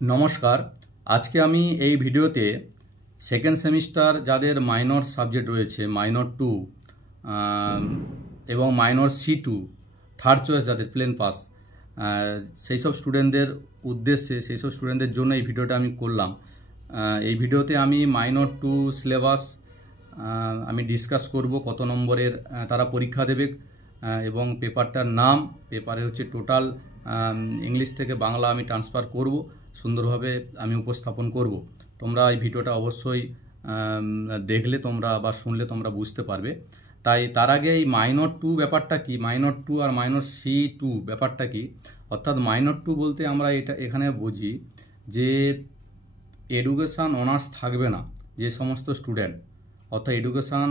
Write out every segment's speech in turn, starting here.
নমস্কার। আজকে আমি এই ভিডিওতে সেকেন্ড সেমিস্টার যাদের মাইনর সাবজেক্ট রয়েছে মাইনর 2 এবং মাইনর C2 থার্ড চয়েস যাদের প্লেন পাস সেই সব স্টুডেন্টদের উদ্দেশ্যে সেই সব স্টুডেন্টদের জন্য এই ভিডিওটা আমি করলাম। এই ভিডিওতে আমি মাইনর 2 সিলেবাস আমি ডিসকাস করব, কত নম্বরের তারা পরীক্ষা দেবে এবং পেপারটার নাম, পেপারে হচ্ছে টোটাল ইংলিশ থেকে বাংলা আমি ট্রান্সফার করব, সুন্দরভাবে আমি উপস্থাপন করব। তোমরা এই ভিডিওটা অবশ্যই দেখলে তোমরা বা শুনলে তোমরা বুঝতে পারবে। তাই তার আগে এই মাইনর 2 ব্যাপারটা কি, মাইনর 2 আর মাইনর C2 ব্যাপারটা কি, অর্থাৎ মাইনর 2 বলতে আমরা এখানে বুঝি যে এডুকেশান অনার্স থাকবে না যে সমস্ত স্টুডেন্ট, অর্থাৎ এডুকেশান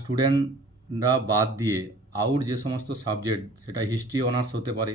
স্টুডেন্টরা বাদ দিয়ে আউট যে সমস্ত সাবজেক্ট, সেটা হিস্ট্রি অনার্স হতে পারে,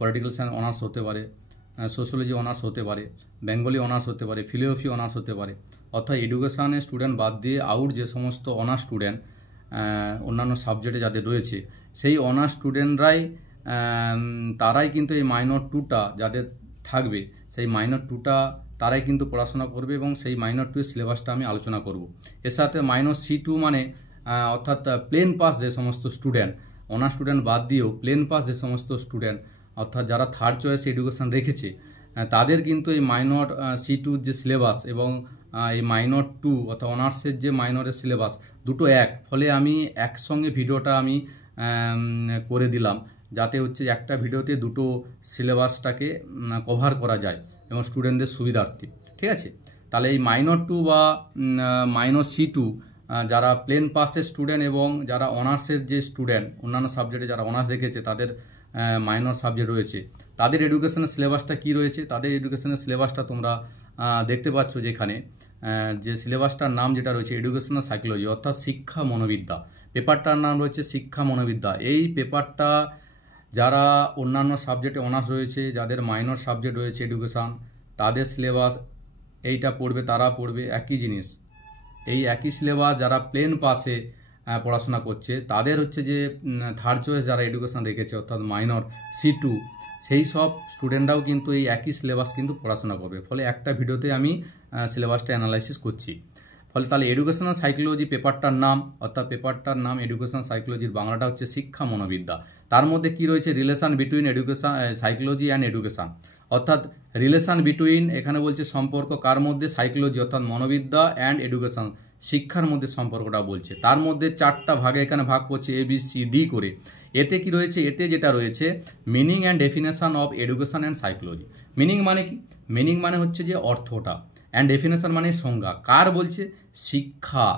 পলিটিক্যাল সায়েন্স অনার্স হতে পারে, সোশ্যোলজি অনার্স হতে পারে, বেঙ্গলি অনার্স হতে পারে, ফিলোসফি অনার্স হতে পারে, অর্থাৎ এডুকেশানের স্টুডেন্ট বাদ দিয়ে আউট যে সমস্ত অনার্স স্টুডেন্ট অন্যান্য সাবজেক্টে যাদের রয়েছে, সেই অনার্স স্টুডেন্টরাই তারাই কিন্তু এই মাইনর 2টা যাদের থাকবে, সেই মাইনর 2টা তারাই কিন্তু পড়াশোনা করবে এবং সেই মাইনর 2 এর সিলেবাসটা আমি আলোচনা করব। এর সাথে মাইনর C2 মানে অর্থাৎ প্লেন পাস যে সমস্ত স্টুডেন্ট, অনার্স স্টুডেন্ট বাদ দিয়েও প্লেন পাস যে সমস্ত স্টুডেন্ট, অর্থাৎ যারা থার্ড চয়েস এডুকেশান রেখেছে, তাদের কিন্তু এই মাইনর C2 যে সিলেবাস এবং এই মাইনর 2 অর্থাৎ অনার্সের যে মাইনরের সিলেবাস দুটো এক, ফলে আমি একসঙ্গে ভিডিওটা আমি করে দিলাম, যাতে হচ্ছে একটা ভিডিওতে দুটো সিলেবাসটাকে কভার করা যায় এবং স্টুডেন্টদের সুবিধার্থে। ঠিক আছে, তাহলে এই মাইনর 2 বা মাইনর C2 যারা প্লেন পাসের স্টুডেন্ট এবং যারা অনার্সের যে স্টুডেন্ট, অন্যান্য সাবজেক্টে যারা অনার্স রেখেছে, তাদের মাইনর সাবজেক্ট রয়েছে, তাদের এডুকেশনের সিলেবাসটা কি রয়েছে, তাদের এডুকেশনের সিলেবাসটা তোমরা দেখতে পাচ্ছ যেখানে যে সিলেবাসটার নাম যেটা রয়েছে এডুকেশনাল সাইকোলজি, অর্থাৎ শিক্ষা মনোবিদ্যা। পেপারটার নাম রয়েছে শিক্ষা মনোবিদ্যা। এই পেপারটা যারা অন্যান্য সাবজেক্টে অনার্স রয়েছে, যাদের মাইনর সাবজেক্ট রয়েছে এডুকেশান, তাদের সিলেবাস এইটা পড়বে, তারা পড়বে একই জিনিস, এই একই সিলেবাস। যারা প্লেন পাসে পড়াশোনা করছে, তাদের হচ্ছে যে থার্ড চয়েস যারা এডুকেশান রেখেছে অর্থাৎ মাইনর C2, সেই সব স্টুডেন্টরাও কিন্তু এই একই সিলেবাস কিন্তু পড়াশোনা করবে। ফলে একটা ভিডিওতে আমি সিলেবাসটা অ্যানালাইসিস করছি। ফলে তাহলে এডুকেশনাল সাইকোলজি পেপারটার নাম, অর্থাৎ পেপারটার নাম এডুকেশনাল সাইকোলজির বাংলাটা হচ্ছে শিক্ষা মনোবিদ্যা। তার মধ্যে কি রয়েছে, relation between education psychology and education, অর্থাৎ রিলেশন বিটুইন, এখানে বলছে সম্পর্ক কার মধ্যে, সাইকোলজি অর্থাৎ মনোবিদ্যা অ্যান্ড এডুকেশান, শিক্ষার মধ্যে সম্পর্কটা বলছে। তার মধ্যে 4টা ভাগে এখানে ভাগ করছে ABCD করে। এতে কি রয়েছে, এতে যেটা রয়েছে meaning and definition of education and psychology. Meaning মানে কি, মিনিং মানে হচ্ছে যে অর্থটা, অ্যান্ড ডেফিনেশন মানে সংজ্ঞা, কার বলছে, শিক্ষা,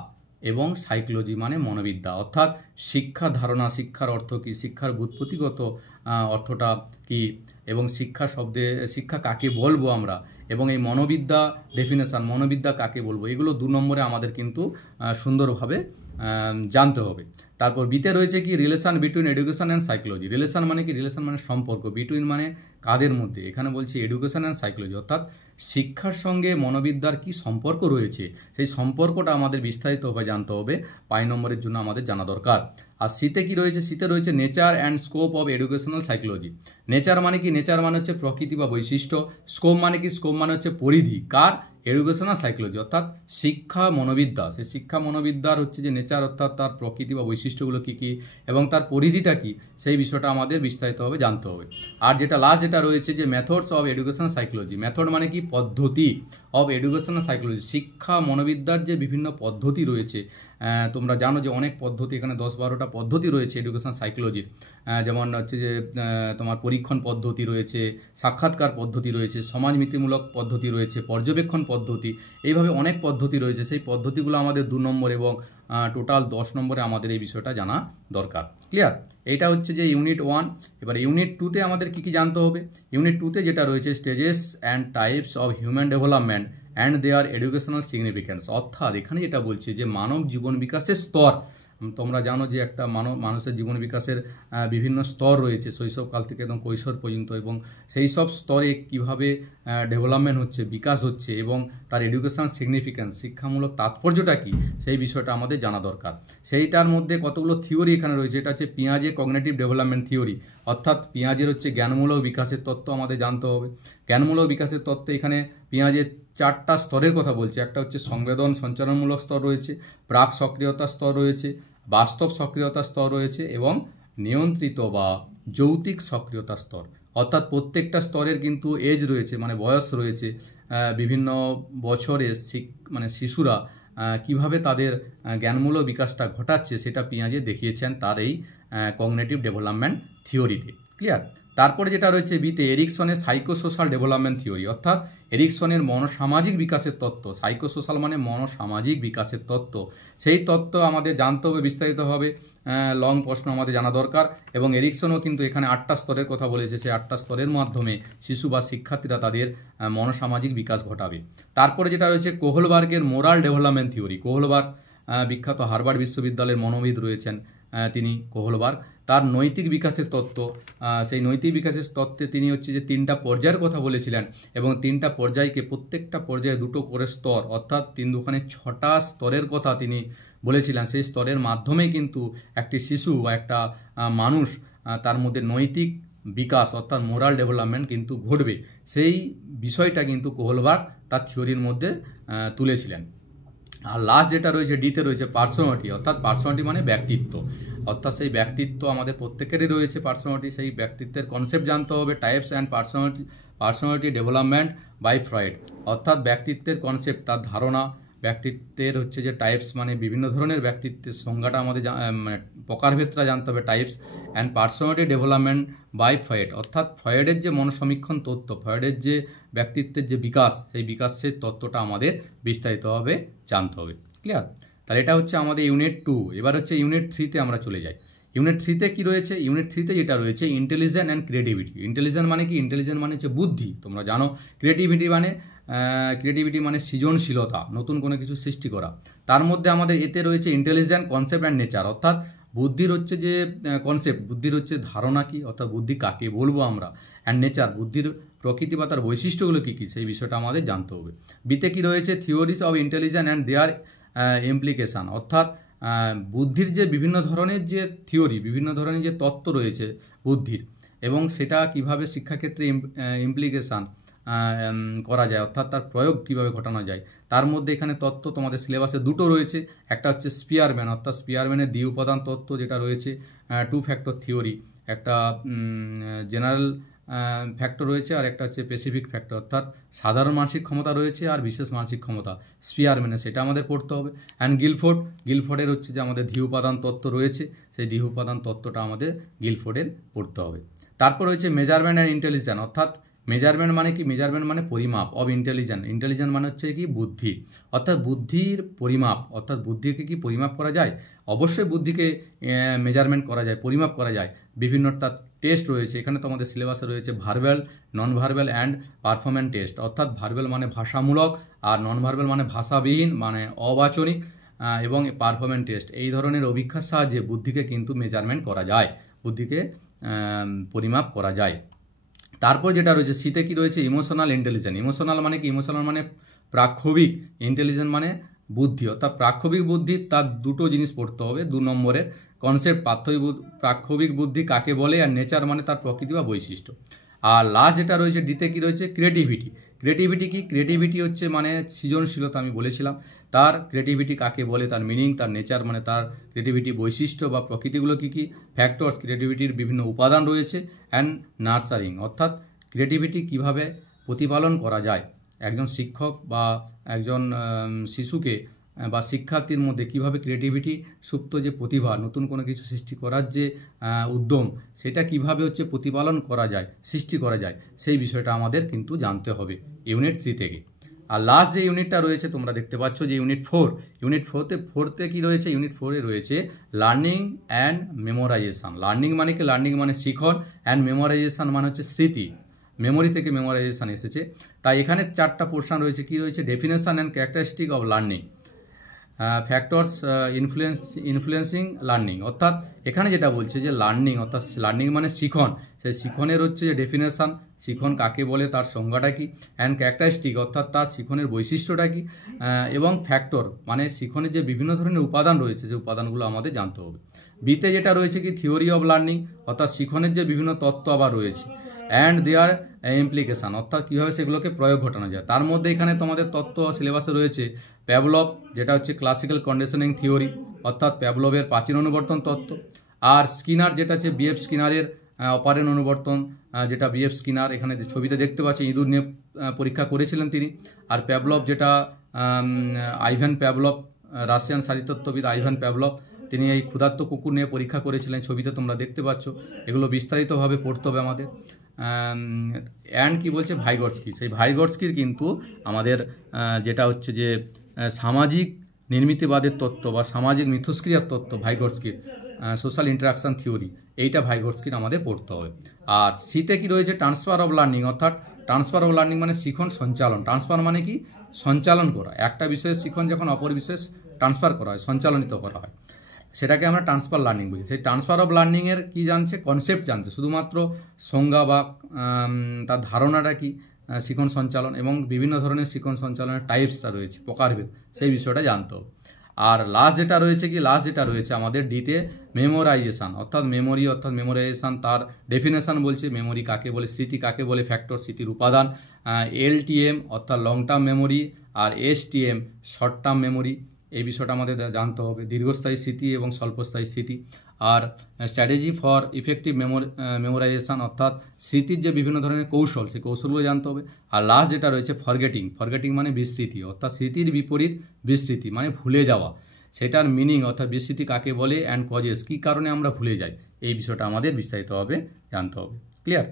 এবং সাইকোলজি মানে মনোবিদ্যা, অর্থাৎ শিক্ষা ধারণা, শিক্ষার অর্থ কী, শিক্ষার ব্যুৎপত্তিগত অর্থটা কি, এবং শিক্ষা শব্দে শিক্ষা কাকে বলবো আমরা, এবং এই মনোবিদ্যা ডেফিনেশন, মনোবিদ্যা কাকে বলবো, এগুলো 2 নম্বরে আমাদের কিন্তু সুন্দরভাবে জানতে হবে। তারপর বিতে রয়েছে কি, relation between education and psychology. Relation মানে কি, রিলেশন মানে সম্পর্ক, বিটুইন মানে কাদের মধ্যে, এখানে বলছি এডুকেশন অ্যান্ড সাইকোলজি, অর্থাৎ শিক্ষার সঙ্গে মনোবিদ্যার কি সম্পর্ক রয়েছে, সেই সম্পর্কটা আমাদের বিস্তারিতভাবে জানতে হবে, 5 নম্বরের জন্য আমাদের জানা দরকার। আর সিতে কি রয়েছে, সিতে রয়েছে nature and scope of educational psychology. Nature মানে কি, নেচার মানে হচ্ছে প্রকৃতি বা বৈশিষ্ট্য। স্কোপ মানে কি, স্কোপ মানে হচ্ছে পরিধি, কার, এডুকেশনাল সাইকোলজি, অর্থাৎ শিক্ষা মনোবিদ্যা। সেই শিক্ষা মনোবিদ্যার হচ্ছে যে নেচার, অর্থাৎ তার প্রকৃতি বা বৈশিষ্ট্যগুলো কী কী এবং তার পরিধিটা কী, সেই বিষয়টা আমাদের বিস্তারিতভাবে জানতে হবে। আর যেটা লাস্ট যেটা রয়েছে যে methods of educational psychology. Method মানে কি, পদ্ধতি, অফ এডুকেশনাল সাইকোলজি, শিক্ষা মনোবিদ্যার যে বিভিন্ন পদ্ধতি রয়েছে। তোমরা জানো যে অনেক পদ্ধতি, এখানে 10-12টা পদ্ধতি রয়েছে এডুকেশনাল সাইকোলজির, যেমন হচ্ছে যে তোমার পরীক্ষণ পদ্ধতি রয়েছে, সাক্ষাৎকার পদ্ধতি রয়েছে, সমাজনীতিমূলক পদ্ধতি রয়েছে, পর্যবেক্ষণ পদ্ধতি, এইভাবে অনেক পদ্ধতি রয়েছে। সেই পদ্ধতিগুলো আমাদের 2 নম্বর এবং টোটাল 10 নম্বরে আমাদের এই বিষয়টা জানা দরকার। ক্লিয়ার? এইটা হচ্ছে যে ইউনিট 1। এবার ইউনিট 2তে আমাদের কী কী জানতে হবে, ইউনিট 2তে যেটা রয়েছে stages and types of human development and their educational significance, অর্থাৎ এখানে যেটা বলছে যে মানব জীবন বিকাশের স্তর। তোমরা জানো যে একটা মানুষের জীবন বিকাশের বিভিন্ন স্তর রয়েছে, শৈশবকাল থেকে একদম কৈশোর পর্যন্ত, এবং সেই সব স্তরে কিভাবে ডেভেলপমেন্ট হচ্ছে, বিকাশ হচ্ছে, এবং তার এডুকেশনাল সিগনিফিক্যান্স, শিক্ষামূলক তাৎপর্যটা কী, সেই বিষয়টা আমাদের জানা দরকার। সেইটার মধ্যে কতগুলো থিওরি এখানে রয়েছে, এটা হচ্ছে পিয়াজে কগনিটিভ ডেভেলপমেন্ট থিওরি, অর্থাৎ পেঁয়াজের হচ্ছে জ্ঞানমূলক বিকাশের তত্ত্ব আমাদের জানতে হবে। জ্ঞানমূলক বিকাশের তত্ত্বে এখানে পেঁয়াজের 4টা স্তরের কথা বলছে। একটা হচ্ছে সংবেদন সঞ্চালনমূলক স্তর রয়েছে, প্রাক সক্রিয়তা স্তর রয়েছে, বাস্তব সক্রিয়তা স্তর রয়েছে এবং নিয়ন্ত্রিত বা যৌতিক সক্রিয়তা স্তর। অর্থাৎ প্রত্যেকটা স্তরের কিন্তু এজ রয়েছে, মানে বয়স রয়েছে। বিভিন্ন বছরে মানে শিশুরা কিভাবে তাদের জ্ঞানমূলক বিকাশটা ঘটাচ্ছে সেটা পেঁয়াজে দেখিয়েছেন তার এই কগনিটিভ ডেভেলপমেন্ট থিওরিতে। ক্লিয়ার? তারপরে যেটা রয়েছে বিতে এরিকসনের সাইকোসোশ্যাল ডেভেলপমেন্ট থিওরি, অর্থাৎ এরিকসনের মনোসামাজিক বিকাশের তত্ত্ব। সাইকোসোশ্যাল মানে মনোসামাজিক বিকাশের তত্ত্ব। সেই তত্ত্ব আমাদের জানতে হবে বিস্তারিতভাবে, লং প্রশ্ন আমাদের জানা দরকার। এবং এরিকসনও কিন্তু এখানে 8টা স্তরের কথা বলেছে, সেই 8টা স্তরের মাধ্যমে শিশু বা শিক্ষার্থীরা তাদের মনোসামাজিক বিকাশ ঘটাবে। তারপরে যেটা রয়েছে কোহলবার্গের মোরাল ডেভেলপমেন্ট থিওরি। কোহলবার্গ বিখ্যাত হার্ভার্ড বিশ্ববিদ্যালয়ের মনোবিদ রয়েছেন তিনি কোহলবার্গ। তার নৈতিক বিকাশের তত্ত্ব, সেই নৈতিক বিকাশের তত্ত্বে তিনি হচ্ছে যে 3টা পর্যায়ের কথা বলেছিলেন এবং 3টা পর্যায়কে প্রত্যেকটা পর্যায়ে 2টো করে স্তর, অর্থাৎ 3 দুখানে 6টা স্তরের কথা তিনি বলেছিলেন। সেই স্তরের মাধ্যমেই কিন্তু একটি শিশু বা একটা মানুষ তার মধ্যে নৈতিক বিকাশ অর্থাৎ মোরাল ডেভেলপমেন্ট কিন্তু ঘটবে। সেই বিষয়টা কিন্তু কোহলবার্গ তার থিওরির মধ্যে তুলেছিলেন। আর লাস্ট যেটা রয়েছে ডিতে রয়েছে পার্সোনালিটি, অর্থাৎ পার্সোনালিটি মানে ব্যক্তিত্ব। অর্থাৎ সেই ব্যক্তিত্ব আমাদের প্রত্যেকেরই রয়েছে পার্সোনালিটি, সেই ব্যক্তিত্বের কনসেপ্ট জানতে হবে। Types and personality development by Freud, অর্থাৎ ব্যক্তিত্বের কনসেপ্ট, তার ধারণা। ব্যক্তিত্বের হচ্ছে যে টাইপস মানে বিভিন্ন ধরনের ব্যক্তিত্বের সংজ্ঞাটা আমাদের মানে প্রকারভেদটা জানতে হবে, types. And personality development by Freud, অর্থাৎ ফ্রয়েডের যে মনসমীক্ষণ তত্ত্ব, ফ্রয়েডের যে ব্যক্তিত্বের যে বিকাশ, সেই বিকাশের তত্ত্বটা আমাদের বিস্তারিতভাবে জানতে হবে। ক্লিয়ার? তাহলে এটা হচ্ছে আমাদের ইউনিট 2। এবার হচ্ছে ইউনিট 3তে আমরা চলে যাই। ইউনিট 3তে কী রয়েছে? ইউনিট 3তে যেটা রয়েছে ইন্টেলিজেন্স অ্যান্ড ক্রিয়েটিভিটি। ইন্টেলিজেন্স মানে কি? ইন্টেলিজেন্স মানে হচ্ছে বুদ্ধি, তোমরা জানো। ক্রিয়েটিভিটি মানে সৃজনশীলতা, নতুন কোনো কিছু সৃষ্টি করা। তার মধ্যে আমাদের এতে রয়েছে ইন্টেলিজেন্ট কনসেপ্ট অ্যান্ড নেচার, অর্থাৎ বুদ্ধির হচ্ছে যে কনসেপ্ট, বুদ্ধির হচ্ছে ধারণা কি, অর্থাৎ বুদ্ধি কাকে বলবো আমরা। অ্যান্ড নেচার, বুদ্ধির প্রকৃতি বা তার বৈশিষ্ট্যগুলো কী কী, সেই বিষয়টা আমাদের জানতে হবে। বিতে কী রয়েছে? Theories of intelligence and their implication, অর্থাৎ বুদ্ধির যে বিভিন্ন ধরনের যে থিওরি, বিভিন্ন ধরনের যে তত্ত্ব রয়েছে বুদ্ধির, এবং সেটা কিভাবে শিক্ষাক্ষেত্রে ইমপ্লিকেশান করা যায়, অর্থাৎ তার প্রয়োগ কিভাবে ঘটানো যায়। তার মধ্যে এখানে তত্ত্ব তোমাদের সিলেবাসে 2টো রয়েছে। একটা হচ্ছে স্পিয়ারম্যান, অর্থাৎ স্পিয়ারম্যানের দ্বি-উপাদান তত্ত্ব যেটা রয়েছে, 2 ফ্যাক্টর থিওরি। একটা জেনারেল ফ্যাক্টর রয়েছে আর একটা হচ্ছে স্পেসিফিক ফ্যাক্টর, অর্থাৎ সাধারণ মানসিক ক্ষমতা রয়েছে আর বিশেষ মানসিক ক্ষমতা স্পিয়ারম্যানের, সেটা আমাদের পড়তে হবে। অ্যান্ড গিলফোর্ডের হচ্ছে যে আমাদের দ্বি-উপাদান তত্ত্ব রয়েছে, সেই দ্বি-উপাদান তত্ত্বটা আমাদের গিলফোর্ডের পড়তে হবে। তারপর রয়েছে মেজারমেন্ট অ্যান্ড ইন্টেলিজেন্স, অর্থাৎ মেজারমেন্ট মানে কি? মেজারমেন্ট মানে পরিমাপ। অব ইন্টেলিজেন্স, ইন্টেলিজেন্স মানে হচ্ছে কি? বুদ্ধি, অর্থাৎ বুদ্ধির পরিমাপ। অর্থাৎ বুদ্ধিকে কি পরিমাপ করা যায়? অবশ্যই বুদ্ধিকে মেজারমেন্ট করা যায়, পরিমাপ করা যায়। বিভিন্ন তার টেস্ট রয়েছে, এখানে তো আমাদের সিলেবাসে রয়েছে verbal, non verbal and performance test, অর্থাৎ ভার্বাল মানে ভাষামূলক আর নন ভার্বাল মানে ভাষাবিহীন মানে অবাচনিক, এবং পারফরম্যান্স টেস্ট। এই ধরনের অভিজ্ঞতার সাহায্যে বুদ্ধিকে কিন্তু মেজারমেন্ট করা যায়, বুদ্ধিকে পরিমাপ করা যায়। তারপর যেটা রয়েছে সিতে কি রয়েছে? Emotional intelligence. ইমোশনাল মানে কি? ইমোশনাল মানে প্রাক্ষোভিক, ইন্টেলিজেন্স মানে বুদ্ধি, অর্থাৎ প্রাক্ষোভিক বুদ্ধি। তার 2টো জিনিস পড়তে হবে 2 নম্বরের কনসেপ্ট, প্রাক্ষোভিক বুদ্ধি কাকে বলে, আর নেচার মানে তার প্রকৃতি বা বৈশিষ্ট্য। আর লাস্ট যেটা রয়েছে ডিতে কি রয়েছে? ক্রিয়েটিভিটি। ক্রিয়েটিভিটি কি? ক্রিয়েটিভিটি হচ্ছে মানে সৃজনশীলতা, আমি বলেছিলাম। তার ক্রিয়েটিভিটি কাকে বলে, তার মিনিং, তার নেচার মানে তার ক্রিয়েটিভিটি বৈশিষ্ট্য বা প্রকৃতিগুলো কী কী, ফ্যাক্টরস, ক্রিয়েটিভিটির বিভিন্ন উপাদান রয়েছে। অ্যান্ড নার্সারিং, অর্থাৎ ক্রিয়েটিভিটি কিভাবে প্রতিপালন করা যায়, একজন শিক্ষক বা একজন শিশুকে বা শিক্ষার্থীর মধ্যে কিভাবে ক্রিয়েটিভিটি, সুপ্ত যে প্রতিভা, নতুন কোনো কিছু সৃষ্টি করার যে উদ্যম, সেটা কিভাবে হচ্ছে প্রতিপালন করা যায়, সৃষ্টি করা যায়, সেই বিষয়টা আমাদের কিন্তু জানতে হবে ইউনিট 3 থেকে। আর লাস্ট যে ইউনিটটা রয়েছে তোমরা দেখতে পাচ্ছ যে ইউনিট 4। ইউনিট 4তে কি রয়েছে? ইউনিট 4-এ রয়েছে লার্নিং অ্যান্ড মেমোরাইজেশন। লার্নিং মানে কি? লার্নিং মানে শিখন, অ্যান্ড মেমোরাইজেশন মানে হচ্ছে স্মৃতি। মেমোরি থেকে মেমোরাইজেশন এসেছে। তাই এখানে 4টা পোর্শন রয়েছে। কি রয়েছে? Definition and characteristic of learning, factors influencing learning, অর্থাৎ এখানে যেটা বলছে যে লার্নিং, অর্থাৎ লার্নিং মানে শিখন, সেই শিখনের হচ্ছে যে ডেফিনেশন, শিখন কাকে বলে, তার সংজ্ঞাটা কী, অ্যান্ড ক্যারেক্টারিস্টিক অর্থাৎ তার শিখনের বৈশিষ্ট্যটা কী, এবং ফ্যাক্টর মানে শিখনের যে বিভিন্ন ধরনের উপাদান রয়েছে সেই উপাদানগুলো আমাদের জানতে হবে। বিতে যেটা রয়েছে কি থিওরি অফ লার্নিং অর্থাৎ শিখনের যে বিভিন্ন তত্ত্ব আবার রয়েছে, অ্যান্ড দেয়ার ইমপ্লিকেশান অর্থাৎ কীভাবে সেগুলোকে প্রয়োগ ঘটানো যায়। তার মধ্যে এখানে তোমাদের তত্ত্ব সিলেবাসে রয়েছে প্যাভলভ, যেটা হচ্ছে ক্লাসিক্যাল কন্ডিশনিং থিওরি অর্থাৎ প্যাভলভের প্রাচীন অনুবর্তন তত্ত্ব, আর স্কিনার যেটা হচ্ছে বিএফ স্কিনারের অপারেন্ট অনুবর্তন, যেটা বিএফ স্কিনার এখানে ছবিতে দেখতে পাচ্ছি ইঁদুর নিয়ে পরীক্ষা করেছিলেন তিনি। আর প্যাভলভ যেটা আইভান প্যাভলভ, রাশিয়ান শারীরতত্ত্ববিদ আইভান প্যাভলভ, তিনি এই ক্ষুধার্ত কুকুর নিয়ে পরীক্ষা করেছিলেন, ছবিতে তোমরা দেখতে পাচ্ছ। এগুলো বিস্তারিতভাবে পড়তে হবে আমাদের। অ্যান্ড কি বলছে ভাইগটস্কি, সেই ভাইগটস্কির কিন্তু আমাদের যেটা হচ্ছে যে সামাজিক নির্মিতিবাদের তত্ত্ব বা সামাজিক মিথস্ক্রিয়ার তত্ত্ব ভাইগটস্কির সোশ্যাল ইন্টারাকশান থিওরি, এইটা ভাইগটস্কির আমাদের পড়তে হবে। আর সিতে কি রয়েছে ট্রান্সফার অফ লার্নিং অর্থাৎ ট্রান্সফার অফ লার্নিং মানে শিখন সঞ্চালন। ট্রান্সফার মানে কি সঞ্চালন করা, একটা বিষয়ের শিখন যখন অপর বিশেষ ট্রান্সফার করা হয়, সঞ্চালনিত করা হয়, সেটাকে আমরা ট্রান্সফার লার্নিং বুঝি। সেই ট্রান্সফার অফ লার্নিংয়ের কী জানছে, কনসেপ্ট জানছে, শুধুমাত্র সংজ্ঞা বা তার ধারণাটা কি শিখন সঞ্চালন এবং বিভিন্ন ধরনের শিখন সঞ্চালনের টাইপসটা রয়েছে, প্রকারভেদ, সেই বিষয়টা জানতে হবে। আর লাস্ট যেটা রয়েছে কি, লাস্ট যেটা রয়েছে আমাদের ডিতে মেমোরাইজেশান অর্থাৎ মেমোরি অর্থাৎ মেমোরাইজেশান, তার ডেফিনেশান বলছে মেমোরি কাকে বলে, স্মৃতি কাকে বলে, ফ্যাক্টর স্মৃতির উপাদান, এলটিএম অর্থাৎ লং টার্ম মেমোরি, আর এসটিএম শর্ট টার্ম মেমোরি, এই বিষয়টা আমাদের জানতে হবে, দীর্ঘস্থায়ী স্মৃতি এবং স্বল্পস্থায়ী স্মৃতি। আর স্ট্র্যাটেজি ফর ইফেক্টিভ মেমোরাইজেশান অর্থাৎ স্মৃতির যে বিভিন্ন ধরনের কৌশল, সেই কৌশলগুলো জানতে হবে। আর লাস্ট যেটা রয়েছে ফরগেটিং, ফরগেটিং মানে বিস্মৃতি অর্থাৎ স্মৃতির বিপরীত বিস্মৃতি মানে ভুলে যাওয়া, সেটার মিনিং অর্থাৎ বিস্মৃতি কাকে বলে, অ্যান্ড কজেস, কী কারণে আমরা ভুলে যাই, এই বিষয়টা আমাদের বিস্তারিতভাবে জানতে হবে। ক্লিয়ার?